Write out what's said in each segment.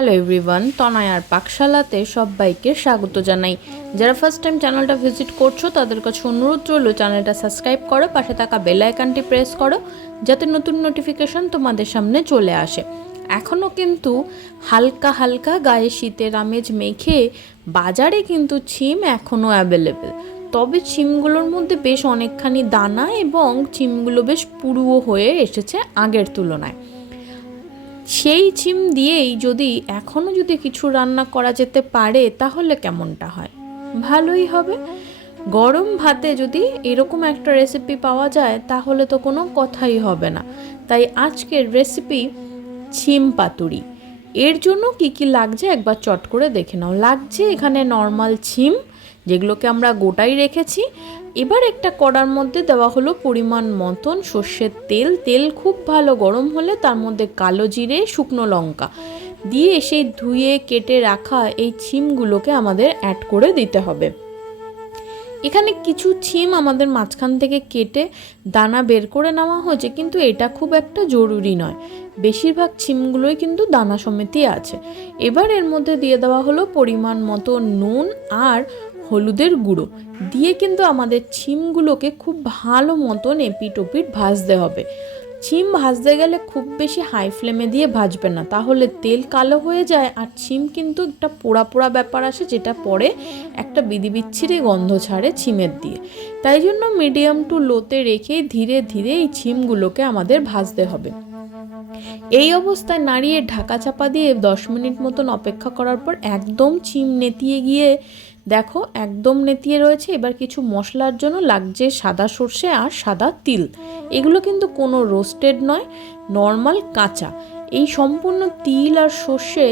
Hello everyone তনয়ার পাকশালাতে সবাইকে স্বাগত জানাই। যারা ফার্স্ট টাইম চ্যানেলটা ভিজিট করছ, তাদের কাছে অনুরোধ রইল চ্যানেলটা সাবস্ক্রাইব করো, পাশে থাকা বেল আইকনটি প্রেস করো, যাতে নতুন নোটিফিকেশন তোমাদের সামনে চলে আসে। এখনও কিন্তু হালকা হালকা গায়ে শীতের আমেজ মেখে বাজারে কিন্তু ছিম এখনও অ্যাভেলেবেল তবে ছিমগুলোর মধ্যে বেশ অনেকখানি দানা এবং ছিমগুলো বেশ পুরুও হয়ে এসেছে আগের তুলনায়। সেই ছিম দিয়েই যদি এখনও যদি কিছু রান্না করা যেতে পারে, তাহলে কেমনটা হয়? ভালোই হবে। গরম ভাতে যদি এরকম একটা রেসিপি পাওয়া যায়, তাহলে তো কোনো কথাই হবে না। তাই আজকের রেসিপি ছিম পাতুরি। এর জন্য কি কি লাগছে একবার চট করে দেখে নাও। লাগছে এখানে নর্মাল ছিম, যেগুলোকে আমরা গোটাই রেখেছি। এবার একটা কড়ার মধ্যে দেওয়া হলো পরিমাণ মতন সর্ষের তেল। তেল খুব ভালো গরম হলে তার মধ্যে কালো জিরে, শুকনো লঙ্কা দিয়ে সেই ধুয়ে, কেটে রাখা এই ছিমগুলোকে আমাদের অ্যাড করে দিতে হবে। এখানে কিছু ছিম আমাদের মাঝখান থেকে কেটে দানা বের করে নেওয়া হয়েছে, কিন্তু এটা খুব একটা জরুরি নয়। বেশিরভাগ ছিমগুলোই কিন্তু দানা সমেতই আছে। এবার এর মধ্যে দিয়ে দেওয়া হলো পরিমাণ মতো নুন আর হলুদের গুঁড়ো। দিয়ে কিন্তু আমাদের ছিমগুলোকে খুব ভালো মতন এপিট ওপিট ভাজতে হবে। ছিম ভাজতে গেলে খুব বেশি হাই ফ্লেমে দিয়ে ভাজবে না। তাহলে তেল কালো হয়ে যায় আর ছিম কিন্তু একটা পোড়া পোড়া ব্যাপার আসে যেটা পরে একটা বিধি বিচ্ছিরি গন্ধ ছাড়ে ছিমের দিয়ে। তাই জন্য মিডিয়াম টু লোতে রেখে ধীরে ধীরে এই ছিমগুলোকে আমাদের ভাজতে হবে। এই অবস্থায় নাড়িয়ে ঢাকা চাপা দিয়ে দশ মিনিট মতন অপেক্ষা করার পর একদম চিম নেতিয়ে গিয়ে দেখো, একদম নেতিয়ে রয়েছে। এবার কিছু মশলার জন্য লাগছে সাদা সর্ষে আর সাদা তিল। এগুলো কিন্তু কোনো রোস্টেড নয়, নর্মাল কাঁচা। এই সম্পূর্ণ তিল আর সর্ষে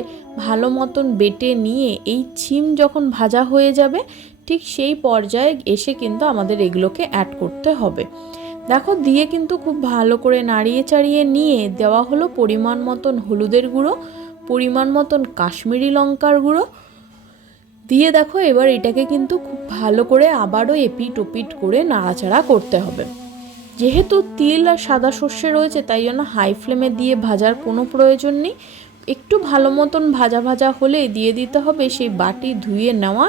ভালো মতন বেটে নিয়ে এই ছিম যখন ভাজা হয়ে যাবে, ঠিক সেই পর্যায়ে এসে কিন্তু আমাদের এগুলোকে অ্যাড করতে হবে। দেখো, দিয়ে কিন্তু খুব ভালো করে নাড়িয়ে চাড়িয়ে নিয়ে দেওয়া হলো পরিমাণ মতন হলুদের গুঁড়ো, পরিমাণ মতন কাশ্মীরি লঙ্কার গুঁড়ো দিয়ে দেখো এবার এটাকে কিন্তু খুব ভালো করে আবারও এপিট ওপিট করে নাড়াচাড়া করতে হবে। যেহেতু তিল আর সাদা সর্ষে রয়েছে, তাই জন্য হাই ফ্লেমে দিয়ে ভাজার কোনো প্রয়োজন নেই। একটু ভালো মতন ভাজা ভাজা হলে দিয়ে দিতে হবে সেই বাটি ধুয়ে নেওয়া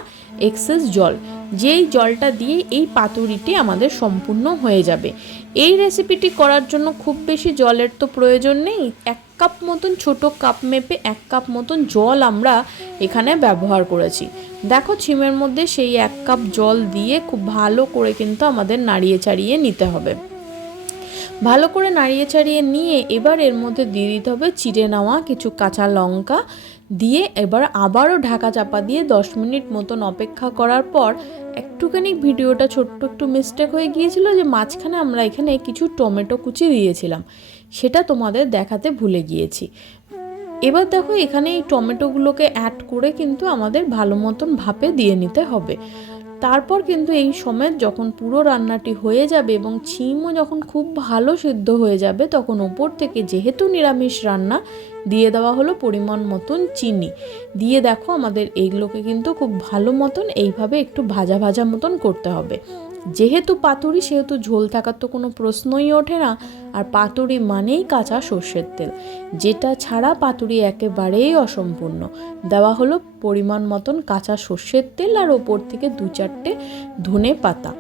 এক্সেস জল। যেই জলটা দিয়ে এই পাতুরিটি আমাদের সম্পূর্ণ হয়ে যাবে। এই রেসিপিটি করার জন্য খুব বেশি জলের তো প্রয়োজন নেই। এক কাপ মতন ছোট কাপ মেপে এক কাপ মতন জল আমরা এখানে ব্যবহার করেছি। দেখো ছিমের মধ্যে সেই এক কাপ জল দিয়ে খুব ভালো করে কিন্তু আমাদের নাড়িয়ে চাড়িয়ে নিতে হবে। ভালো করে নাড়িয়ে চাড়িয়ে নিয়ে এবার এর মধ্যে দিয়ে দিতে হবে চিড়ে নেওয়া কিছু কাঁচা লঙ্কা দিয়ে এবার আবারও ঢাকা চাপা দিয়ে দশ মিনিট মতন অপেক্ষা করার পর একটুখানি ভিডিওটা ছোট্ট একটু মিস্টেক হয়ে গিয়েছিল যে মাঝখানে আমরা এখানে কিছু টমেটো কুচি দিয়েছিলাম। সেটা তোমাদের দেখাতে ভুলে গিয়েছি। এবার দেখো এখানে এই টমেটোগুলোকে অ্যাড করে কিন্তু আমাদের ভালো মতন ভাপে দিয়ে নিতে হবে। তারপর কিন্তু এই সময় যখন পুরো রান্নাটি হয়ে যাবে এবং ছিমও যখন খুব ভালো সিদ্ধ হয়ে যাবে, তখন ওপর থেকে যেহেতু নিরামিষ রান্না, দিয়ে দেওয়া হলো পরিমাণ মতন চিনি। দিয়ে দেখো আমাদের এইগুলোকে কিন্তু খুব ভালো মতন এইভাবে একটু ভাজা ভাজা মতন করতে হবে। যেহেতু পাতুরি, সেহেতু ঝোল থাকার তো কোনো প্রশ্নই ওঠে না। আর পাতুরি মানেই কাঁচা সর্ষের তেল, যেটা ছাড়া পাতুরি একেবারেই অসম্পূর্ণ। দেওয়া হলো পরিমাণ মতন কাঁচা সর্ষের তেল আর ওপর থেকে দু চারটে ধনে পাতা।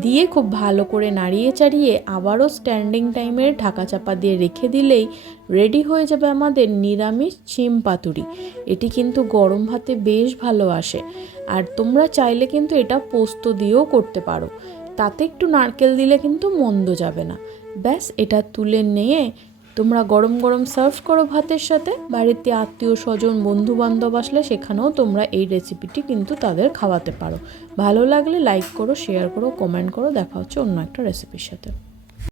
দিয়ে খুব ভালো করে নাড়িয়ে চাড়িয়ে আবারও স্ট্যান্ডিং টাইমের ঢাকা চাপা দিয়ে রেখে দিলেই রেডি হয়ে যাবে আমাদের নিরামিষ চিম পাতুরি। এটি কিন্তু গরম ভাতে বেশ ভালো আসে। আর তোমরা চাইলে কিন্তু এটা পোস্ত দিয়েও করতে পারো। তাতে একটু নারকেল দিলে কিন্তু মন্দ যাবে না। ব্যাস, এটা তুলে নিয়ে তোমরা গরম গরম সার্ভ করো ভাতের সাথে। বাড়িতে আত্মীয় স্বজন বন্ধু বান্ধব আসলে সেখানেও তোমরা এই রেসিপিটি কিন্তু তাদের খাওয়াতে পারো। ভালো লাগলে লাইক করো শেয়ার করো কমেন্ট করো। দেখা হচ্ছে অন্য একটা রেসিপির সাথে।